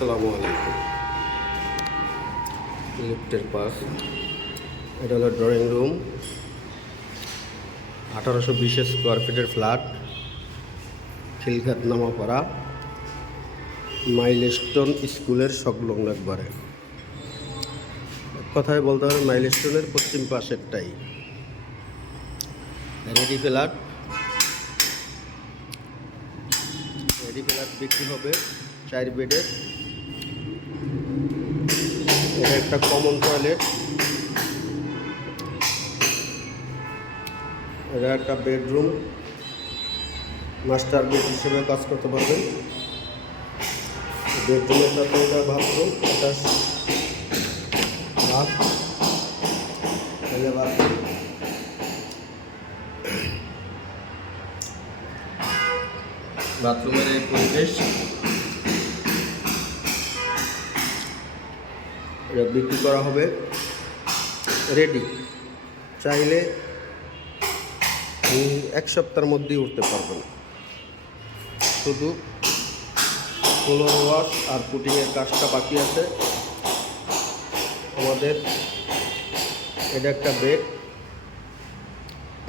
আসসালামু আলাইকুম। লিফটের পাস, এটা হলো ড্রয়িং রুম। 1820 স্কোয়ার ফিটের ফ্ল্যাট, খিলঘাট নামাপাড়া, মাইলস্টোন স্কুলের সংলগ্ন একবারে। কথায় বলতে হবে মাইলস্টোনের পশ্চিম পাশেরটাই রেডি ফ্ল্যাট। বিক্রি হবে 4 বেডের। এটা একটা কমন টয়লেট, এটা একটা বেডরুম, মাস্টার বেড হিসেবে কাজ করতে পারবেন। বেডরুমের সাথে এটা বাথরুম, এটা বাথরুম। বাথরুমের এই পরিবেশ, এটা বিক্রি করা হবে রেডি। চাইলে 1 সপ্তাহের মধ্যেই উঠতে পারবেন। শুধু ফ্লোর ওয়াশ আর পুটিংয়ের কাজটা বাকি আছে আমাদের। এটা একটা বেড,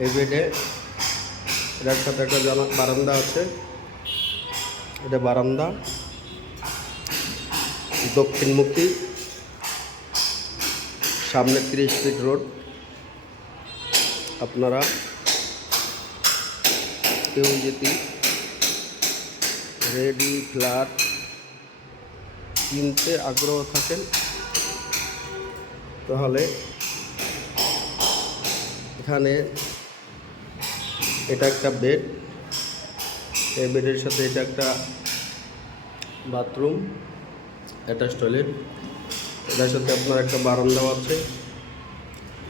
এই বেডে এটার সাথে একটা বারান্দা আছে। এটা বারান্দা দক্ষিণমুখী, সামনে 30 ফিট রোড। আপনারা কেউ যদি রেডি ফ্ল্যাট কিনতে আগ্রহ থাকেন তাহলে এখানে এটা একটা বেড, এই বেডের সাথে এটা একটা বাথরুম, অ্যাটাচ টয়লেট। এটার সাথে আপনার একটা বারান্দাও আছে,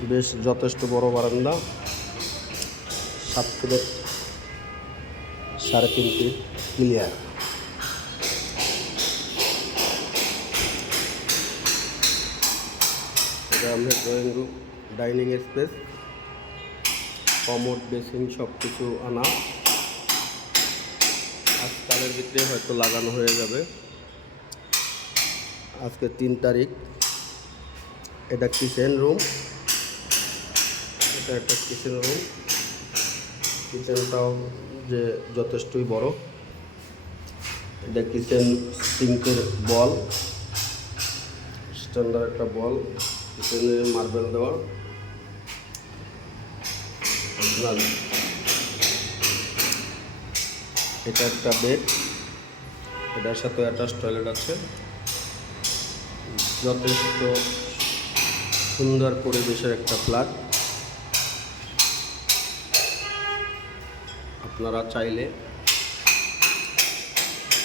বেশ যথেষ্ট বড় বারান্দা, 7 ফিটের 3.5 ফিট ক্লিয়ার। এটা আমাদের drawing room, dining space, commode, basin সব কিছু আনা। আজকালের ভিতরে হয়তো লাগানো হয়ে যাবে। আজকে 3 তারিখ। এটা কিচেন রুম, এটা একটা কিচেন রুম। কিচেনটাও যে যথেষ্টই বড়। এটা কিচেন সিঙ্কের বল, স্ট্যান্ডার্ড একটা বল, কিচেনে মার্বেল দেওয়া। এটা একটা বেড, এটার সাথে অ্যাটাচ টয়লেট আছে। যথেষ্ট সুন্দর পরিবেশের একটা ফ্ল্যাট। আপনারা চাইলে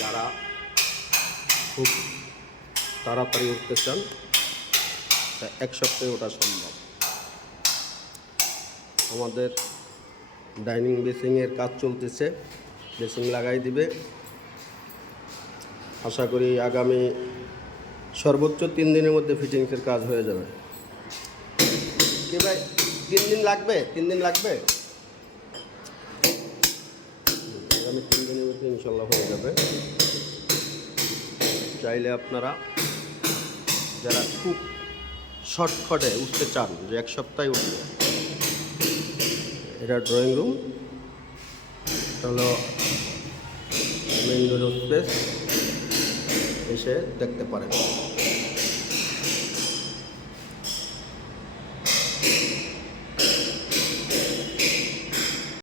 যারা খুব তাড়াতাড়ি উঠতে চান, তা 1 সপ্তাহে ওঠা সম্ভব। আমাদের ডাইনিং বেসিংয়ের কাজ চলতেছে, বেসিং লাগাই দিবে। আশা করি আগামী সর্বোচ্চ 3 দিনের মধ্যে ফিটিংসের কাজ হয়ে যাবে। কি ভাই, 3 দিন লাগবে? 3 দিন লাগবে? আগামী 3 দিনের মধ্যে ইনশাল্লাহ হয়ে যাবে। চাইলে আপনারা যারা খুব শর্টকাটে উঠতে চান, যে 1 সপ্তাহে উঠবে, এটা ড্রয়িং রুম, এটা হলো মেইন ডোর স্পেস, এসে দেখতে পারেন।